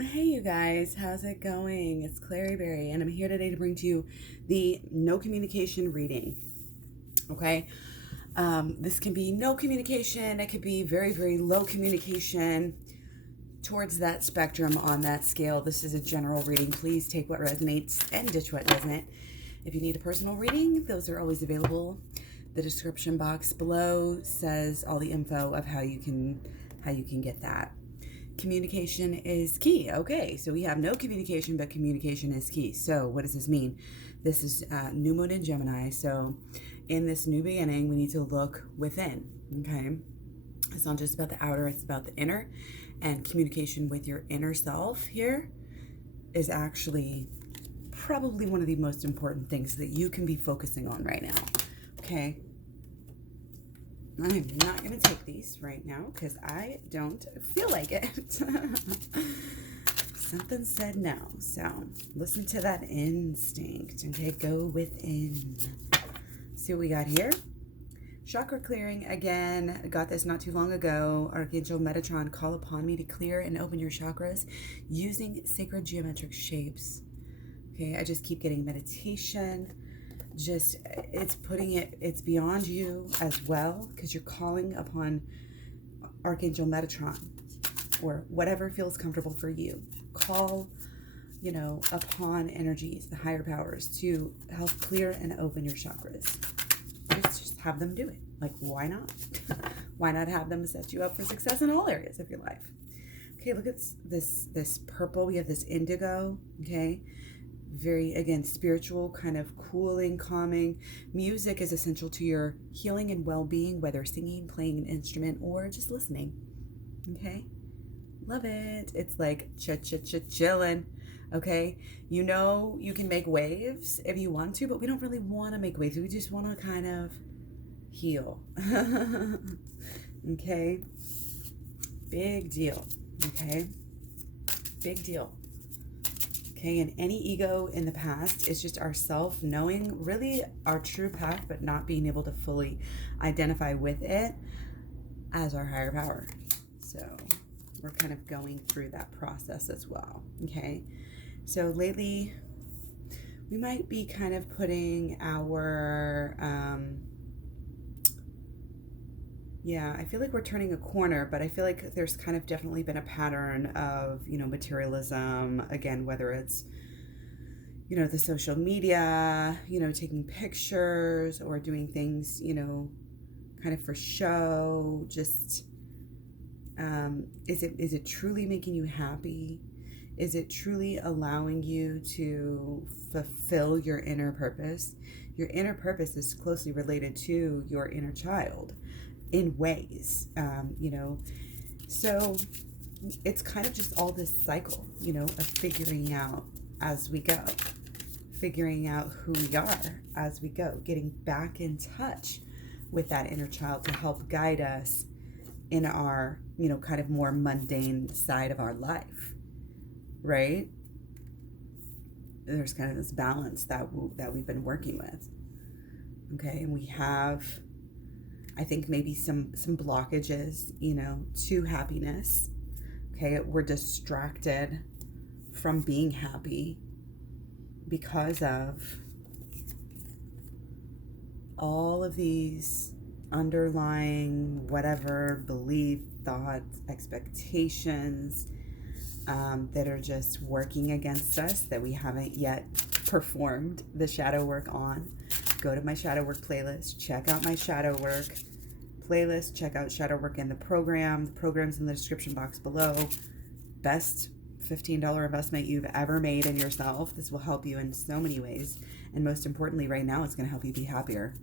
Hey, you guys, how's it going? It's Clary Berry, and I'm here today to bring to you the no communication reading. Okay, this can be no communication, it could be very, very low communication towards that spectrum on that scale. This is a general reading. Please take what resonates and ditch what doesn't. If you need a personal reading, those are always available. The description box below says all the info of how you can get that. Communication is key. Okay, so we have no communication, but communication is key. So what does this mean? This is new moon in Gemini. So in this new beginning, we need to look within. Okay, it's not just about the outer, it's about the inner. And communication with your inner self here is actually probably one of the most important things that you can be focusing on right now. Okay, I'm not going to take these right now because I don't feel like it. Something said no. So listen to that instinct. Okay, go within. See what we got here. Chakra clearing again. I got this not too long ago. Archangel Metatron, call upon me to clear and open your chakras using sacred geometric shapes. Okay, I just keep getting meditation. Just it's beyond you as well, because you're calling upon Archangel Metatron or whatever feels comfortable for you. Call upon energies, the higher powers, to help clear and open your chakras. Just have them do it. Like, why not? Why not have them set you up for success in all areas of your life? Okay, look at this purple. We have this indigo. Okay, very, again, spiritual, kind of cooling, calming. Music is essential to your healing and well-being, whether singing, playing an instrument, or just listening. Okay, love it. It's like chilling. Okay, you can make waves if you want to, but we don't really want to make waves. We just want to kind of heal. Okay, big deal. Okay, big deal. Okay, and any ego in the past is just ourself knowing really our true path, but not being able to fully identify with it as our higher power. So we're kind of going through that process as well. Okay, so lately we might be kind of putting our I feel like we're turning a corner, but I feel like there's kind of definitely been a pattern of, materialism, again, whether it's, the social media, taking pictures or doing things, kind of for show. Just, is it truly making you happy? Is it truly allowing you to fulfill your inner purpose? Your inner purpose is closely related to your inner child in ways, so it's kind of just all this cycle, of figuring out as we go, figuring out who we are as we go, getting back in touch with that inner child to help guide us in our, kind of more mundane side of our life, right? There's kind of this balance that we've been working with. Okay, and we have, I think, maybe some blockages, to happiness. Okay, we're distracted from being happy because of all of these underlying whatever belief, thoughts, expectations that are just working against us, that we haven't yet performed the shadow work on. Go to my shadow work playlist, check out my shadow work playlist, check out shadow work in the program. The program's in the description box below. Best $15 investment you've ever made in yourself. This will help you in so many ways, and most importantly right now, it's going to help you be happier.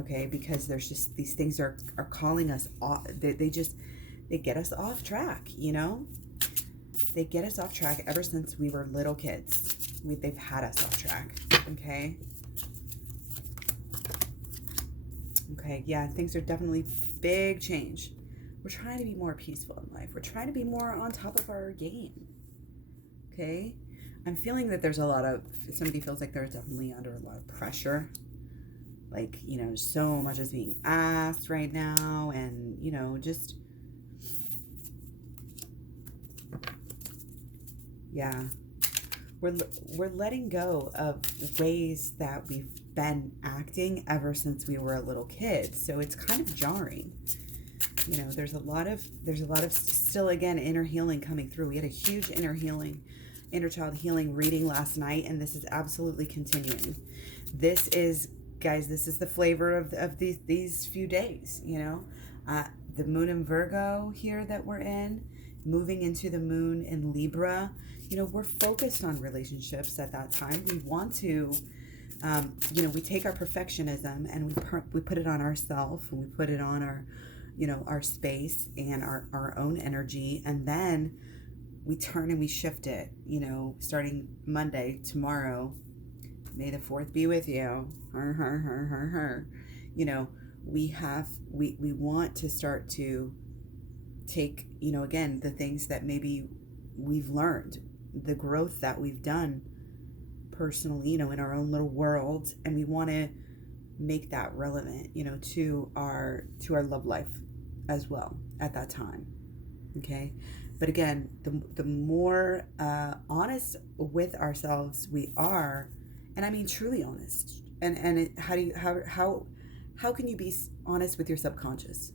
Okay, because there's just these things are calling us off. They get us off track. They get us off track ever since we were little kids. They've had us off track. Okay. Okay, yeah, things are definitely big change. We're trying to be more peaceful in life. We're trying to be more on top of our game. Okay? I'm feeling that there's somebody feels like they're definitely under a lot of pressure. Like, so much is being asked right now, and, just Yeah. We're letting go of ways that we've been acting ever since we were a little kid. So it's kind of jarring. You know, there's a lot of still, again, inner healing coming through. We had a huge inner child healing reading last night, and this is absolutely continuing. This is, guys, this is the flavor of these few days, you know. The moon in Virgo here that we're in, moving into the moon in Libra. You know, we're focused on relationships at that time. We want to, you know, we take our perfectionism and we put it on ourselves, and we put it on our, you know, our space and our own energy, and then we turn and we shift it, you know, starting Monday, tomorrow. May the 4th be with you. You know, we want to start to take, you know, again, the things that maybe we've learned, the growth that we've done personally, you know, in our own little world, and we want to make that relevant, you know, to our love life as well at that time. Okay. But again, the more honest with ourselves we are, and I mean truly honest, and how can you be honest with your subconscious?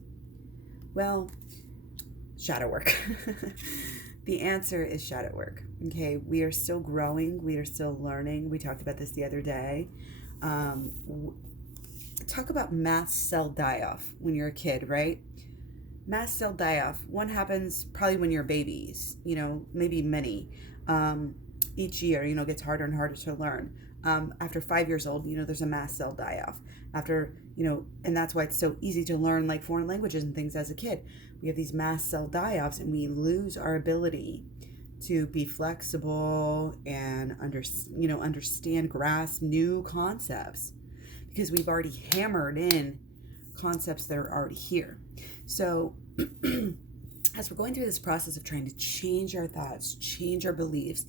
Well, shadow work. The answer is shadow work. Okay, we are still growing, we are still learning. We talked about this the other day. Talk about mast cell die-off when you're a kid, right? Mast cell die-off. One happens probably when you're babies, you know, maybe many. Each year, you know, gets harder and harder to learn. After 5 years old, you know, there's a mast cell die-off. After, you know, and that's why it's so easy to learn like foreign languages and things as a kid. We have these mast cell die-offs, and we lose our ability to be flexible and understand, grasp new concepts, because we've already hammered in concepts that are already here. So as we're going through this process of trying to change our thoughts, change our beliefs,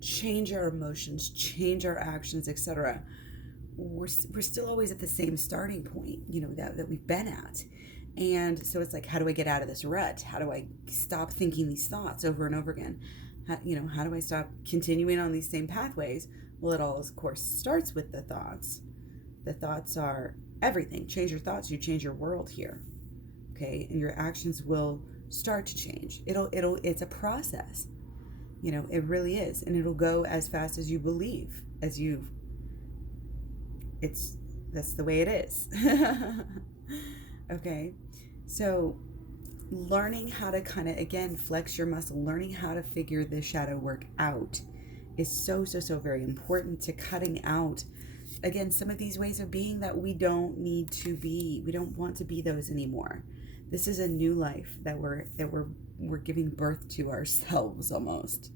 change our emotions, change our actions, etc., we're still always at the same starting point, you know, that we've been at. And so it's like, how do I get out of this rut? How do I stop thinking these thoughts over and over again? How do I stop continuing on these same pathways? Well, it all, of course, starts with the thoughts. The thoughts are everything. Change your thoughts, you change your world here. Okay, and your actions will start to change. It's a process. You know, it really is, and it'll go as fast as you believe, that's the way it is. Okay, so learning how to kind of, again, flex your muscle, learning how to figure this shadow work out is so very important to cutting out, again, some of these ways of being that we don't need to be. We don't want to be those anymore. This is a new life that we're giving birth to ourselves almost.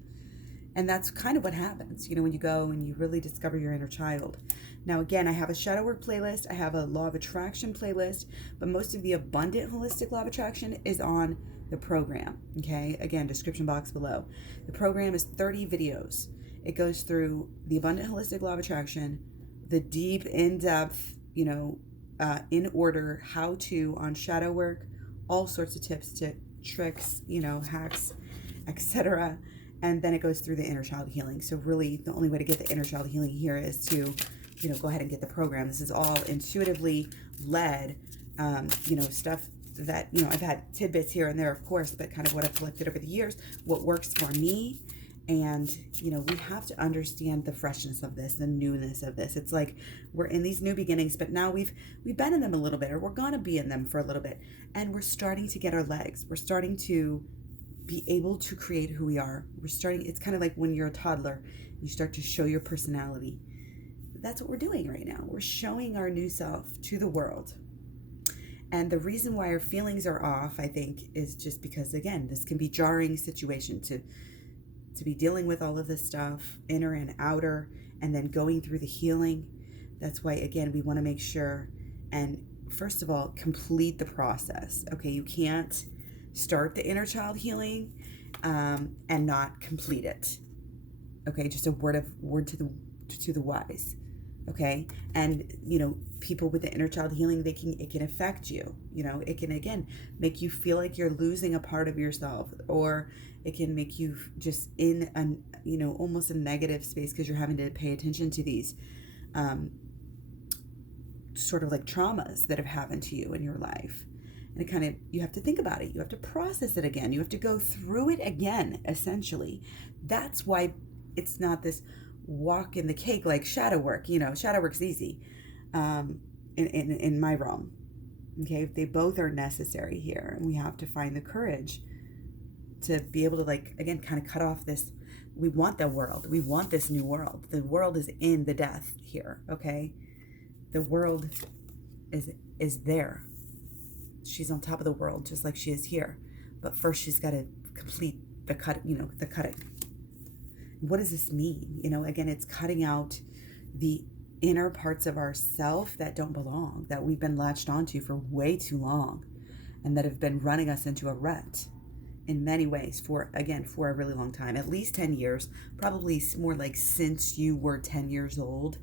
And that's kind of what happens, you know, when you go and you really discover your inner child. Now, again, I have a shadow work playlist. I have a law of attraction playlist, but most of the abundant holistic law of attraction is on the program. Okay. Again, description box below. The program is 30 videos. It goes through the abundant holistic law of attraction, the deep, in-depth, you know, in order how-to on shadow work, all sorts of tips, tricks, you know, hacks, etc. And then it goes through the inner child healing. So really, the only way to get the inner child healing here is to, you know, go ahead and get the program. This is all intuitively led, you know, stuff that, you know, I've had tidbits here and there, of course, but kind of what I've collected over the years, what works for me. And, you know, we have to understand the freshness of this, the newness of this. It's like we're in these new beginnings, but now we've been in them a little bit, or we're going to be in them for a little bit. And we're starting to get our legs. We're starting to be able to create who we are. It's kind of like when you're a toddler, you start to show your personality. That's what we're doing right now. We're showing our new self to the world. And the reason why our feelings are off, I think, is just because, again, this can be jarring situation to be dealing with all of this stuff, inner and outer, and then going through the healing. That's why, again, we want to make sure and, first of all, complete the process. Okay, you can't start the inner child healing and not complete it. Okay, just a word to the wise. Okay, and you know, people with the inner child healing, it can affect you. You know, it can, again, make you feel like you're losing a part of yourself, or It can make you just in a, almost a negative space because you're having to pay attention to these sort of like traumas that have happened to you in your life. And it kind of, you have to think about it. You have to process it again. You have to go through it again, essentially. That's why it's not this walk in the cake like shadow work. Shadow work's easy in my realm. Okay, they both are necessary here. And we have to find the courage to be able to, like, again, kind of cut off this. We want the world. We want this new world. The world is in the death here, okay? The world is there. She's on top of the world just like she is here. But first she's got to complete the cutting. What does this mean? Again, it's cutting out the inner parts of ourself that don't belong, that we've been latched onto for way too long, and that have been running us into a rut in many ways for a really long time, at least 10 years, probably more like since you were 10 years old.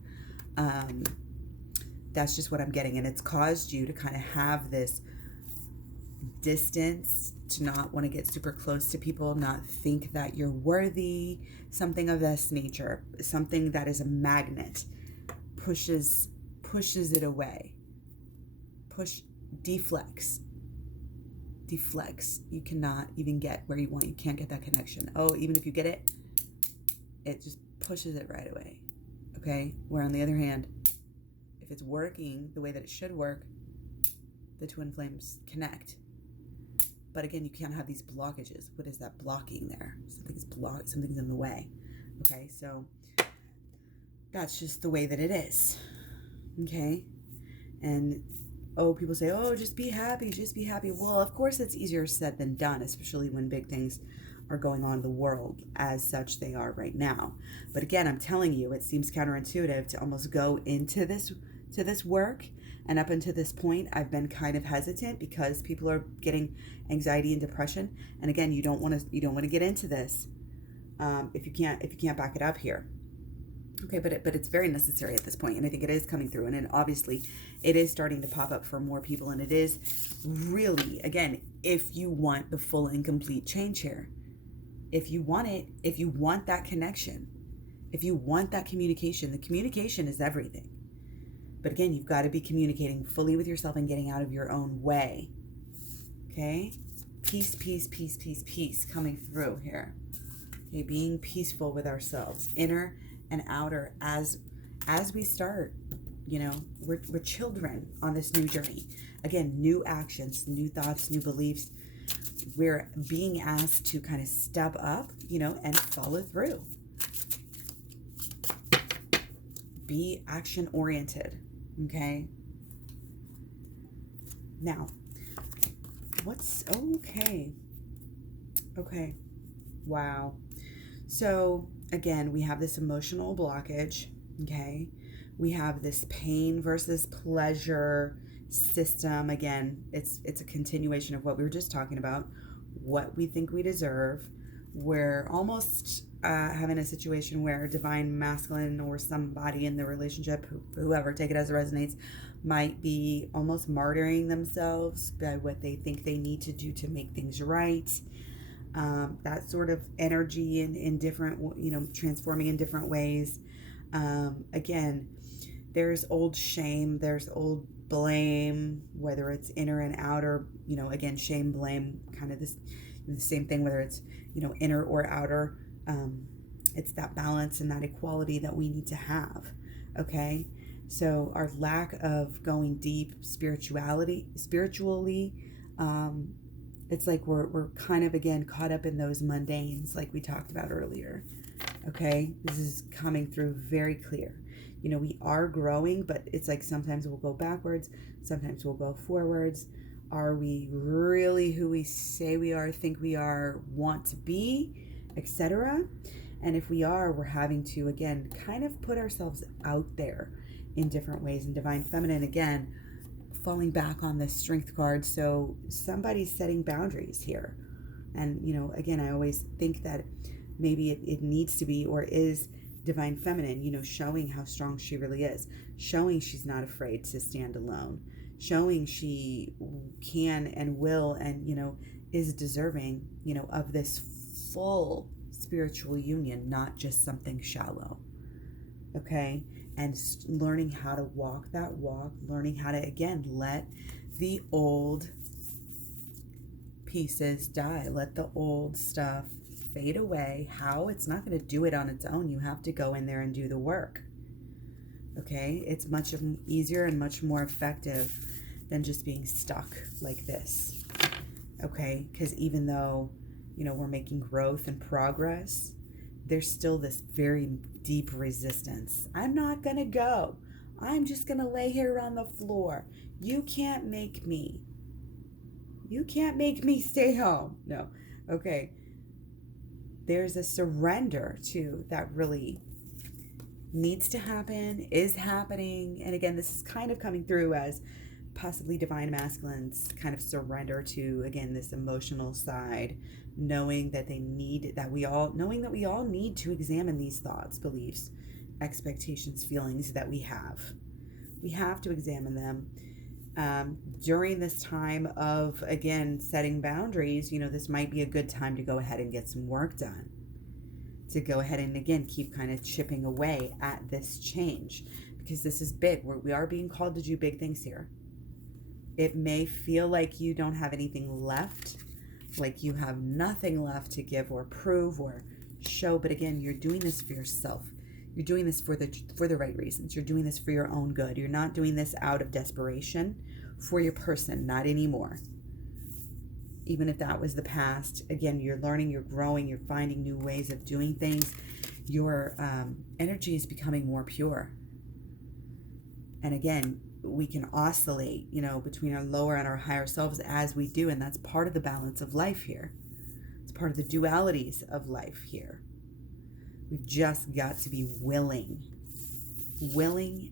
That's just what I'm getting. And it's caused you to kind of have this distance, to not want to get super close to people, not think that you're worthy, something of this nature, something that is a magnet, pushes it away, deflects. You cannot even get where you want. You can't get that connection. Oh, even if you get it, it just pushes it right away. Okay? Where on the other hand, if it's working the way that it should work, the twin flames connect. But again, you can't have these blockages. What is that blocking there? Something's in the way. Okay, so that's just the way that it is. Okay? And people say, just be happy. Well, of course it's easier said than done, especially when big things are going on in the world as such they are right now. But again, I'm telling you, it seems counterintuitive to almost go into this work. And up until this point, I've been kind of hesitant because people are getting anxiety and depression. And again, you don't want to get into this if you can't back it up here. Okay, but it's very necessary at this point, and I think it is coming through, and then obviously it is starting to pop up for more people, and it is really, again, if you want the full and complete change here, if you want it, if you want that connection, if you want that communication, the communication is everything. But again, you've got to be communicating fully with yourself and getting out of your own way. Okay? Peace coming through here. Okay, being peaceful with ourselves, inner and outer, as we start. We're children on this new journey. Again, new actions, new thoughts, new beliefs. We're being asked to kind of step up, and follow through. Be action oriented. Okay. Now, okay. Wow. So again, we have this emotional blockage. Okay. We have this pain versus pleasure system. Again, it's a continuation of what we were just talking about, what we think we deserve. We're almost having a situation where divine masculine or somebody in the relationship, whoever, take it as it resonates, might be almost martyring themselves by what they think they need to do to make things right. That sort of energy in different, transforming in different ways. Again, there's old shame, there's old blame, whether it's inner and outer, again, shame, blame, kind of the same thing, whether it's, inner or outer. It's that balance and that equality that we need to have. Okay. So our lack of going deep spiritually, it's like we're kind of, again, caught up in those mundanes like we talked about earlier. Okay. This is coming through very clear. We are growing, but it's like sometimes we'll go backwards, sometimes we'll go forwards. Are we really who we say we are, think we are, want to be, etc.? And if we are, we're having to, again, kind of put ourselves out there in different ways. And divine feminine, again, falling back on the strength card. So somebody's setting boundaries here. And, again, I always think that maybe it needs to be or is divine feminine, showing how strong she really is, showing she's not afraid to stand alone, showing she can and will and, is deserving, of this full spiritual union, not just something shallow. Okay? And learning how to walk that walk, learning how to, again, let the old pieces die, let the old stuff fade away. How? It's not going to do it on its own. You have to go in there and do the work. Okay? It's much easier and much more effective than just being stuck like this. Okay? Because even though, we're making growth and progress, there's still this very deep resistance. I'm not going to go. I'm just going to lay here on the floor. You can't make me. You can't make me stay home. No. Okay. There's a surrender too that really needs to happen, is happening. And again, this is kind of coming through as possibly divine masculines kind of surrender to, again, this emotional side, knowing that we all need to examine these thoughts, beliefs, expectations, feelings that we have. We have to examine them. During this time of, again, setting boundaries, this might be a good time to go ahead and get some work done. To go ahead and, again, keep kind of chipping away at this change. Because this is big. We are being called to do big things here. It may feel like you don't have anything left, like you have nothing left to give or prove or show. But again, you're doing this for yourself. You're doing this for the right reasons. You're doing this for your own good. You're not doing this out of desperation for your person, not anymore. Even if that was the past, again, you're learning, you're growing, you're finding new ways of doing things. Your energy is becoming more pure. And again, we can oscillate, between our lower and our higher selves as we do. And that's part of the balance of life here. It's part of the dualities of life here. We've just got to be willing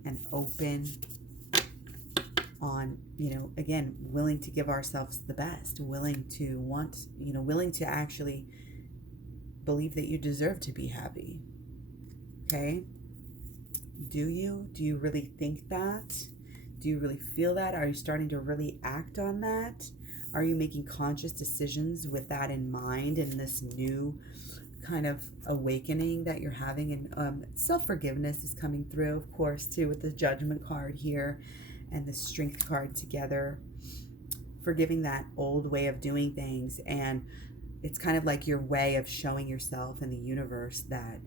and open on, again, willing to give ourselves the best, willing to actually believe that you deserve to be happy. Okay? Do you really think that? Do you really feel that? Are you starting to really act on that? Are you making conscious decisions with that in mind in this new kind of awakening that you're having? And self-forgiveness is coming through, of course, too, with the Judgment card here and the Strength card together. Forgiving that old way of doing things. And it's kind of like your way of showing yourself in the universe that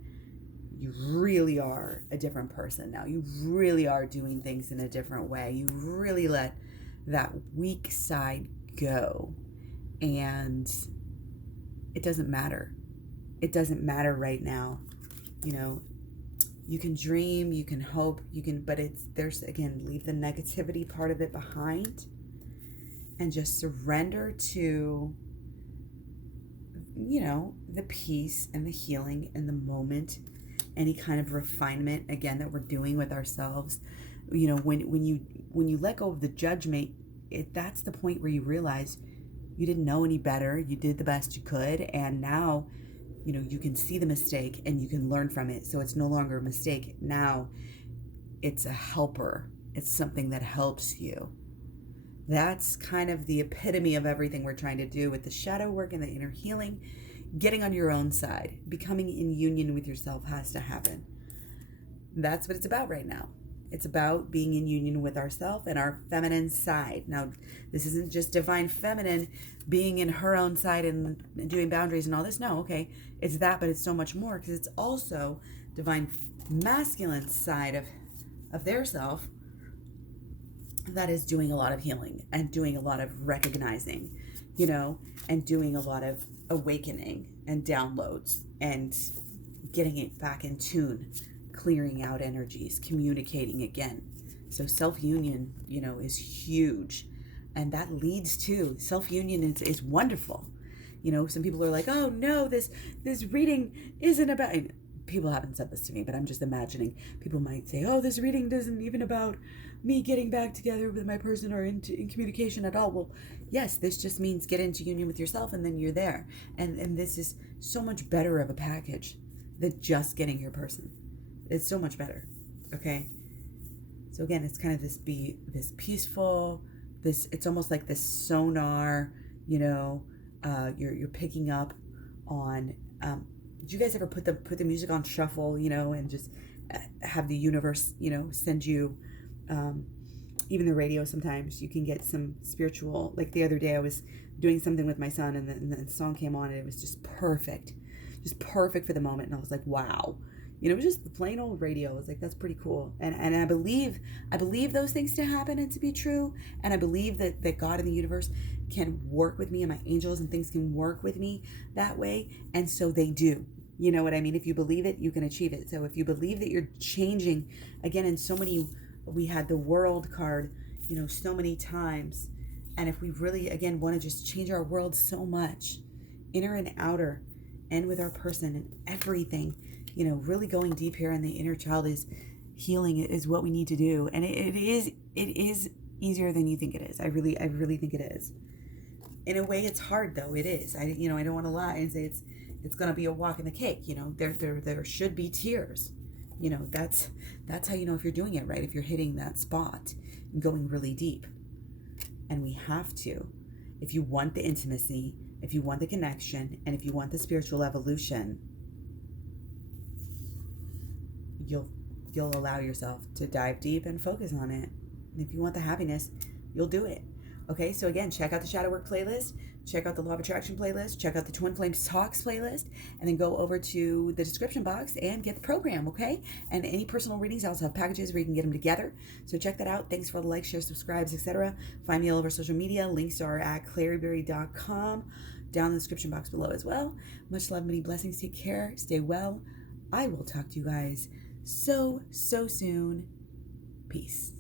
you really are a different person now. You really are doing things in a different way. You really let that weak side go. And it doesn't matter. It doesn't matter right now. You can dream, you can hope, but leave the negativity part of it behind and just surrender to, the peace and the healing in the moment. Any kind of refinement, again, that we're doing with ourselves. When you let go of the judgment, that's the point where you realize you didn't know any better. You did the best you could. And now, you can see the mistake and you can learn from it. So it's no longer a mistake. Now it's a helper. It's something that helps you. That's kind of the epitome of everything we're trying to do with the shadow work and the inner healing. Getting on your own side, becoming in union with yourself has to happen. That's what it's about right now. It's about being in union with ourselves and our feminine side. Now, this isn't just divine feminine being in her own side and doing boundaries and all this. No, okay, it's that, but it's so much more, because it's also divine masculine side of their self that is doing a lot of healing and doing a lot of recognizing, and doing a lot of awakening and downloads and getting it back in tune, clearing out energies, communicating again. So self-union, is huge. And that leads to self-union is wonderful. Some people are like, oh no, this reading isn't about, people haven't said this to me, but I'm just imagining. People might say, oh, this reading isn't even about me getting back together with my person or in communication at all. Well, yes, this just means get into union with yourself and then you're there. And this is so much better of a package than just getting your person. It's so much better. Okay? So again, it's kind of this peaceful, it's almost like this sonar, you're picking up on Did you guys ever put the music on shuffle, and just have the universe, send you, even the radio? Sometimes you can get some spiritual, like the other day I was doing something with my son, and the song came on, and it was just perfect for the moment. And I was like, wow, it was just the plain old radio. I was like, that's pretty cool. And I believe those things to happen and to be true. And I believe that God and the universe can work with me, and my angels and things can work with me that way. And so they do. You know what I mean? If you believe it, you can achieve it. So if you believe that you're changing, again, in so many, we had the world card, so many times. And if we really, again, want to just change our world so much, inner and outer, and with our person and everything, really going deep here, and the inner child is healing is what we need to do. And it is easier than you think it is. I really think it is. In a way, it's hard though. It is. I don't want to lie and say it's going to be a walk in the cake. There should be tears. That's how you know if you're doing it right, if you're hitting that spot and going really deep. And we have to, if you want the intimacy, if you want the connection, and if you want the spiritual evolution, you'll allow yourself to dive deep and focus on it. And if you want the happiness, you'll do it. Okay, so again, check out the Shadow Work playlist, check out the Law of Attraction playlist, check out the Twin Flames Talks playlist, and then go over to the description box and get the program, okay? And any personal readings, I also have packages where you can get them together. So check that out. Thanks for all the likes, shares, subscribes, etc. Find me all over social media. Links are at claryberry.com, down in the description box below as well. Much love, many blessings. Take care. Stay well. I will talk to you guys so soon. Peace.